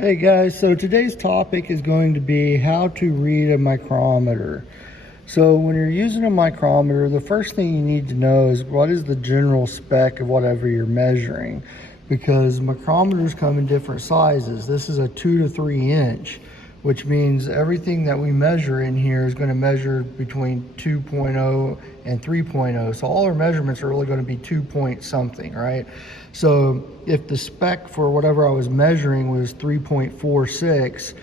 Hey guys, so today's topic is going to be how to read a micrometer. So when you're using a micrometer, the first thing you need to know is what is the general spec of whatever you're measuring, because micrometers come in different sizes. This is a 2 to 3 inch, which means everything that we measure in here is going to measure between 2.0 and 3.0. So all our measurements are really going to be 2 point something, right? So if the spec for whatever I was measuring was 3.46,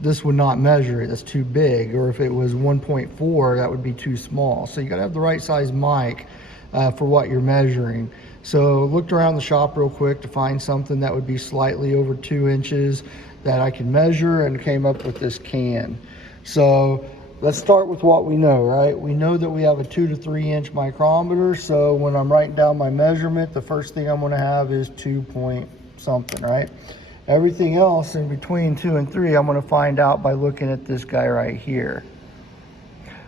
this would not measure it. That's too big. Or if it was 1.4, that would be too small. So you got to have the right size mic for what you're measuring. So looked around the shop real quick to find something that would be slightly over 2 inches that I can measure, and came up with this can. So let's start with what we know, right? We know that we have a 2 to 3 inch micrometer. So when I'm writing down my measurement, the first thing I'm going to have is 2 point something, right? Everything else in between 2 and 3, I'm going to find out by looking at this guy right here.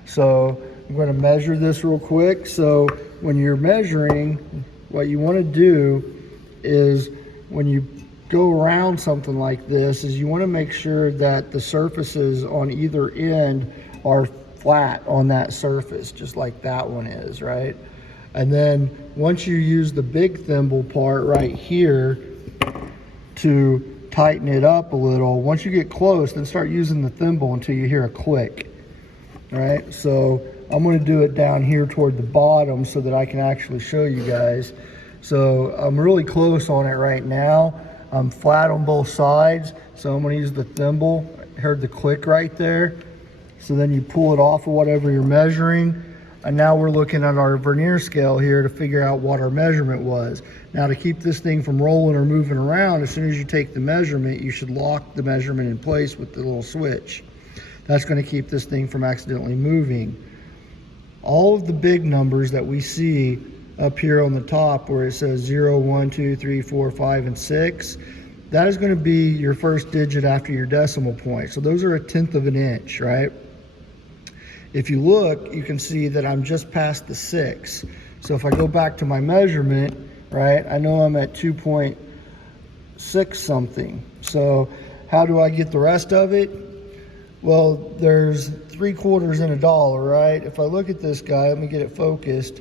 So I'm going to measure this real quick. So when you're measuring, what you want to do is, when you go around something like this, is you want to make sure that the surfaces on either end are flat on that surface, just like that one is, right? And then once you use the big thimble part right here to tighten it up a little, once you get close, then start using the thimble until you hear a click. All right, so I'm going to do it down here toward the bottom so that I can actually show you guys. So I'm really close on it right now. I'm flat on both sides, so I'm going to use the thimble. Heard the click right there. So then you pull it off of whatever you're measuring, and now we're looking at our vernier scale here to figure out what our measurement was. Now, to keep this thing from rolling or moving around, as soon as you take the measurement, you should lock the measurement in place with the little switch. That's going to keep this thing from accidentally moving. All of the big numbers that we see up here on the top where it says 0, 1, 2, 3, 4, 5, and 6, that is going to be your first digit after your decimal point. So those are 1/10 of an inch, right? If you look, you can see that I'm just past the 6. So if I go back to my measurement, right, I know I'm at 2.6 something. So how do I get the rest of it? Well, there's 3/4 in a dollar, right? If I look at this guy, let me get it focused.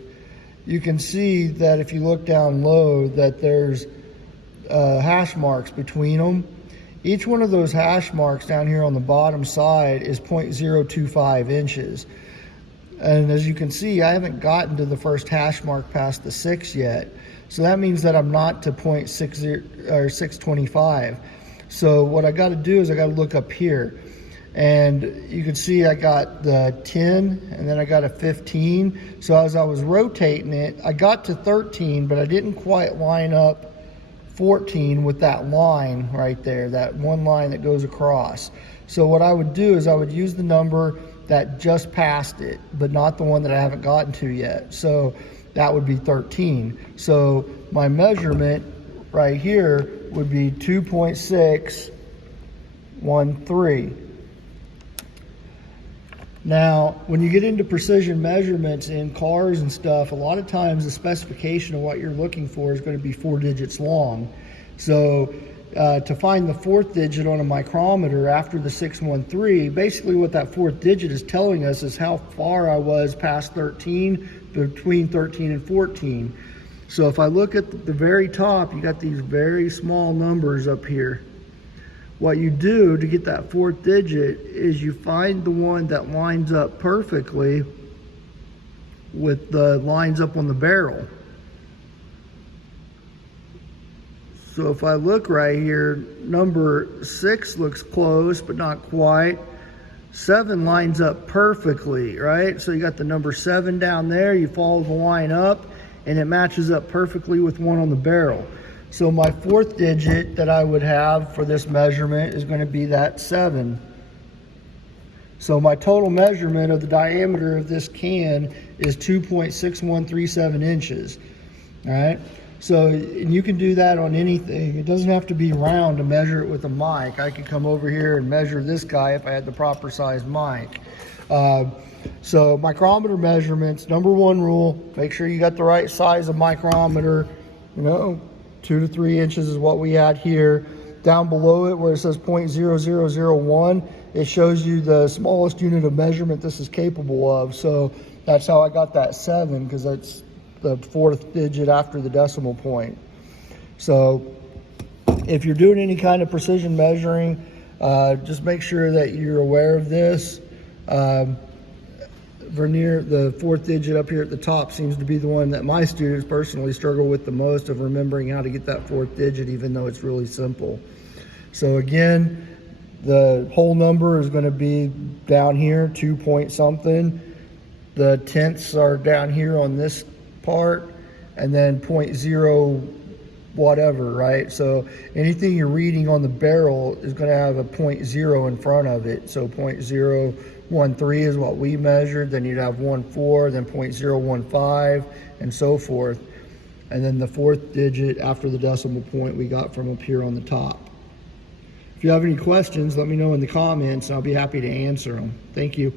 You can see that if you look down low that there's hash marks between them. Each one of those hash marks down here on the bottom side is 0.025 inches. And as you can see, I haven't gotten to the first hash mark past the 6 yet. So that means that I'm not to 0.60 or 625. So what I got to do is I got to look up here. And you can see I got the 10 and then I got a 15. So as I was rotating it, I got to 13, but I didn't quite line up 14 with that line right there, that one line that goes across. So what I would do is I would use the number that just passed it, but not the one that I haven't gotten to yet. So that would be 13. So my measurement right here would be 2.613. Now, when you get into precision measurements in cars and stuff, a lot of times the specification of what you're looking for is going to be 4 digits long. So to find the 4th digit on a micrometer after the 613, basically what that 4th digit is telling us is how far I was past 13, between 13 and 14. So if I look at the very top, you got these very small numbers up here. What you do to get that 4th digit is you find the one that lines up perfectly with the lines up on the barrel. So if I look right here, number 6 looks close, but not quite. 7 lines up perfectly, right? So you got the number 7 down there, you follow the line up, and it matches up perfectly with one on the barrel. So my 4th digit that I would have for this measurement is going to be that 7. So my total measurement of the diameter of this can is 2.6137 inches. All right. So and you can do that on anything. It doesn't have to be round to measure it with a mic. I could come over here and measure this guy if I had the proper size mic. So micrometer measurements, number 1 rule, make sure you got the right size of micrometer. You know, 2 to 3 inches is what we had here. down below it where it says 0.0001, it shows you the smallest unit of measurement this is capable of. So that's how I got that 7, because that's the 4th digit after the decimal point. So if you're doing any kind of precision measuring, just make sure that you're aware of this. Vernier, the 4th digit up here at the top, seems to be the one that my students personally struggle with the most, of remembering how to get that 4th digit, even though it's really simple. So again, the whole number is going to be down here, 2 point something. The tenths are down here on this part, and then 0.0 whatever, right? So anything you're reading on the barrel is going to have a 0.0 in front of it. So 0.013 is what we measured, then you'd have 1.4, then 0.015, and so forth. And then the 4th digit after the decimal point we got from up here on the top. If you have any questions, let me know in the comments, and I'll be happy to answer them. Thank you.